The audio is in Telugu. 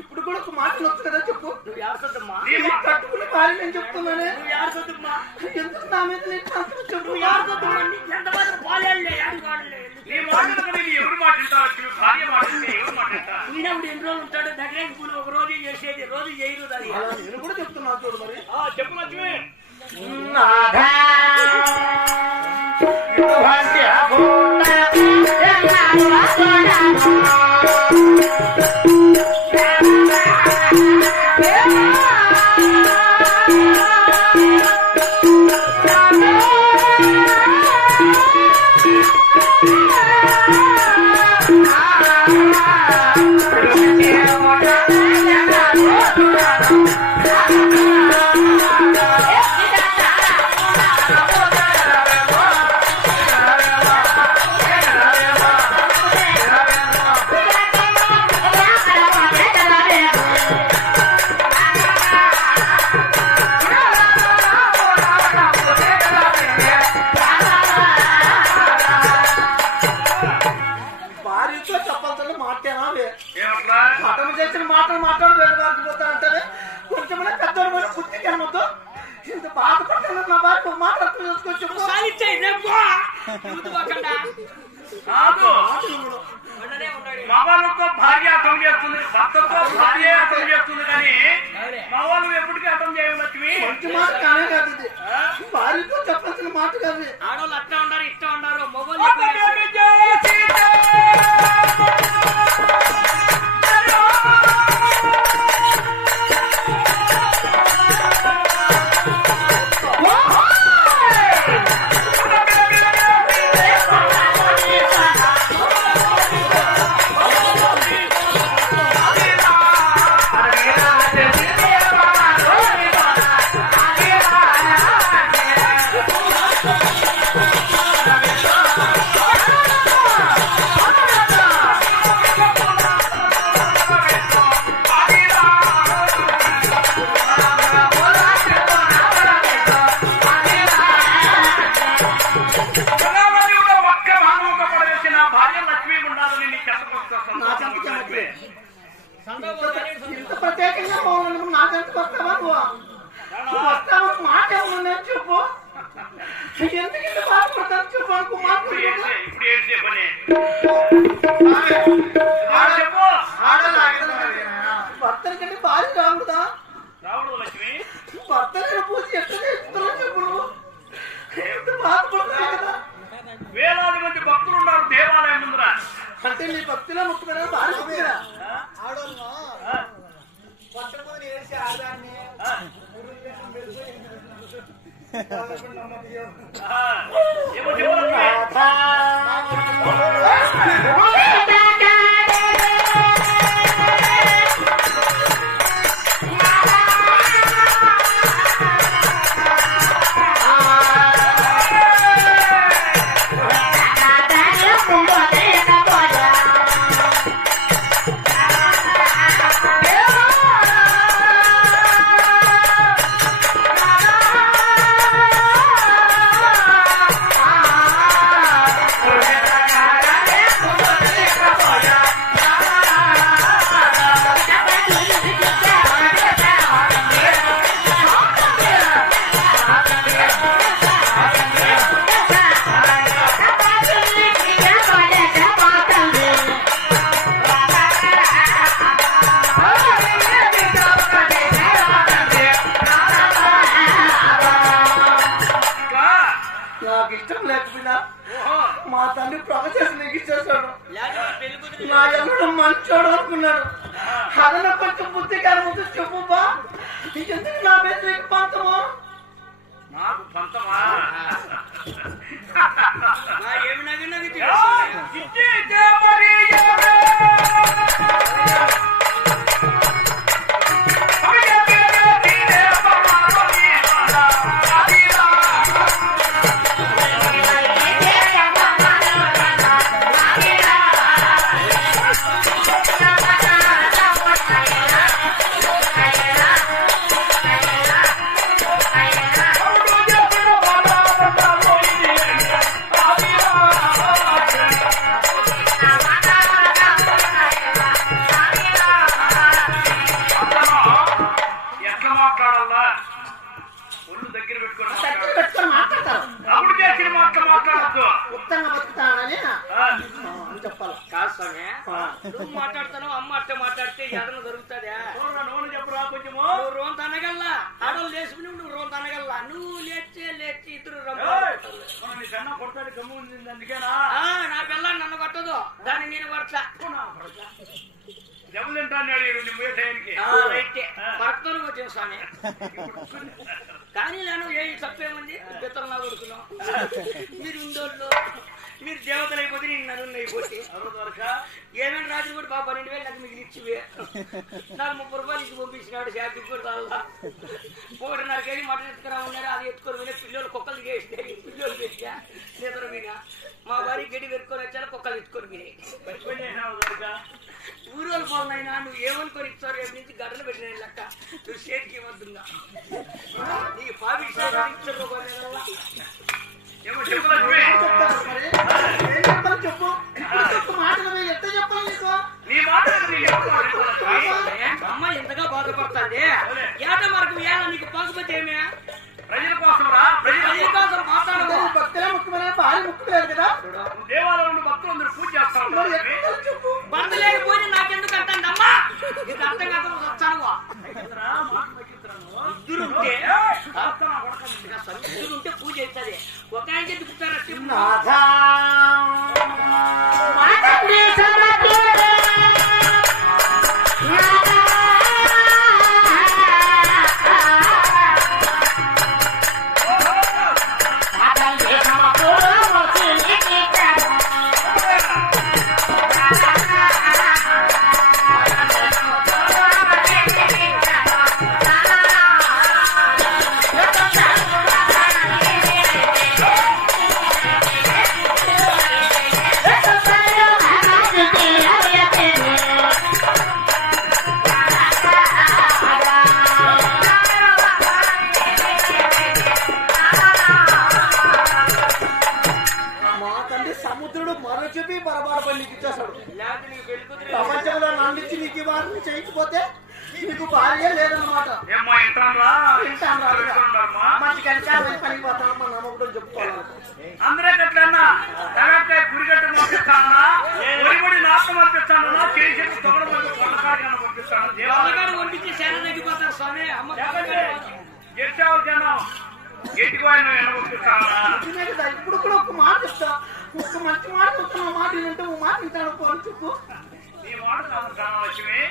ఇప్పుడు కూడా ఒక మాట వచ్చు కదా చెప్పు. కట్టుకుని భార్య నేను చెప్తున్నానే ఎందుకు నా మీద చెప్పు. ఎన్ని రోజులు ఉంటాడు దగ్గర ఒక రోజు చేసేది రోజు చేయరు. నేను కూడా చెప్తున్నాను చూడు మరి. చెప్పు లక్ష్మి. మగవాళ్ళతో భార్య అర్థం చేస్తుంది, భర్తతో భార్య అర్థం చేస్తుంది, కానీ మగవాళ్ళు ఎప్పటికీ అర్థం చేయవచ్చు. భార్యతో చెప్పాల్సిన మాట కాదు. ఆడవాళ్ళు అట్లా ఉండారు ఇట్లా ఉండారు. మొగోళ్ళు ఇంత ప్రత్యేకంగా బాగున్నాను. నాకెంత వస్తావా వస్తావా మాట ఏమన్నా చెప్పు. ఎందుకు ఇంత బాధపడతాను చెప్పు. భర్తల కంటే భార్య రావుదా? భర్తల పూజ ఎట్లా చేస్తున్నావు చెప్పు. ఎంత బాధపడుతున్నావు కదా. వేలాది మంది భక్తులు ఉన్నారు దేవాలయం ముందర. అంటే నీ భక్తిలో ముఖ్యమైన భార్య ముఖ్యరా? ఆడోళ్ళు పట్టణంలో ఏడ్చి ఆడదాన్ని ఎల్లుడు మంచోడు అనుకున్నాడు. అదన కొంచెం బుద్ధికారం ఉంది చెప్పు బా. ఎందుకు నా మీద నీకు పంతమో? నాకు పంతమా? ఏమి నవ్వి నవ్వి మాట్లాడతాను. అమ్మ అట్టే మాట్లాడితే ఎదన దొరుకుతుందా? కొంచెము నువ్వు రోంత అనగల్లా. ఆడోళ్ళు లేచుకుని నువ్వు రోంత అనగల్లా. నువ్వు లేచి ఇద్దరు కొడతాడు గమ్ము అందుకేనా నా పిల్లని నన్ను కొట్టదు, దాన్ని నేను కొడతా. దెబ్బలు తింటాడు నువ్వే టైంకి భర్తలు వచ్చిన స్వామి. కానీ నేను ఏ తప్పేముంది? పిత్తలు నా కొడుకున్నాం. మీరు ఉండోళ్ళు, మీరు దేవతలు అయిపోతే నేను నన్ను అయిపోతే ఏమైనా రాజు కూడా బాబు 12,000 నాకు మీకు ఇచ్చివే. నాకు 30 రూపాయలు ఇచ్చి పంపించినాడు. షాపింగ్ కూడా రాలా. 1.5 కేజీ మటన్ ఎత్తుకురా ఉన్నారు. అది ఎత్తుకొని పోయినా పిల్లలు కుక్కలు చేసినాయి. పిల్లలు పెట్టా నిద్ర పోయినా. మా వారికి గడి పెట్టుకొని వచ్చాను. కుక్కలు ఎత్తుకొని పోయినాయి. ఊరోళ్ళు పోయినా నువ్వు ఏమనుకొని ఇచ్చారు? రేపు నుంచి గడ్డలు పెట్టిన లెక్క. నువ్వు షేర్కి ఇవ్వద్దుగా. నీకు పాపి ఇచ్చారు. చెప్పు. మాటలు ఎంత చెప్పాలి నీకు? అమ్మ ఎంతగా బాధపడుతుంది. ఏట వరకు ఏళ్ళ నీకు పాకపోతే ఏమే? ప్రజల కోసం రా. ప్రజల కోసం మాట్లాడదు. భక్తులే ముఖ్యమైన భార్య ముఖ్యలేదు కదా. దేవాలయంలో భక్తులందరూ పూజ చేస్తాం. భర్త లేకపోయి నాకెందుకు అంటాను అమ్మా? ఇది అర్థం కాక వచ్చాను. ఇద్దరుంటే పూజ అవుతుంది. ఒక ఆయన దిగుతారా? ప్రపంచంలో నన్నిచ్చి నీకు వారిని చేయకపోతే నీకు భార్య లేదన్నమాట. మంచి కనుక పనికి పోతానమ్మా. నమ్మకం చెప్పుకోవాలి. అందరూ ఎట్లన్నా గురిగట్టు పంపిస్తానా? ఒడిగుడి నాశనం పంపిస్తాను. చేసి తొగడ పంపిస్తాను. దేవాలయాన్ని వండించి సేన తగ్గిపోతారు స్వామి. అమ్మ గెలిచావు జనం గెట్టిపోయిన పంపిస్తానా? ఇప్పుడు కూడా ఒక మాట ఇస్తా. ఒక మంచి మాట వస్తున్న మాట ఏంటంటే ఓ మాట ఇంటాను చెప్పు. నీ మాట లక్ష్మి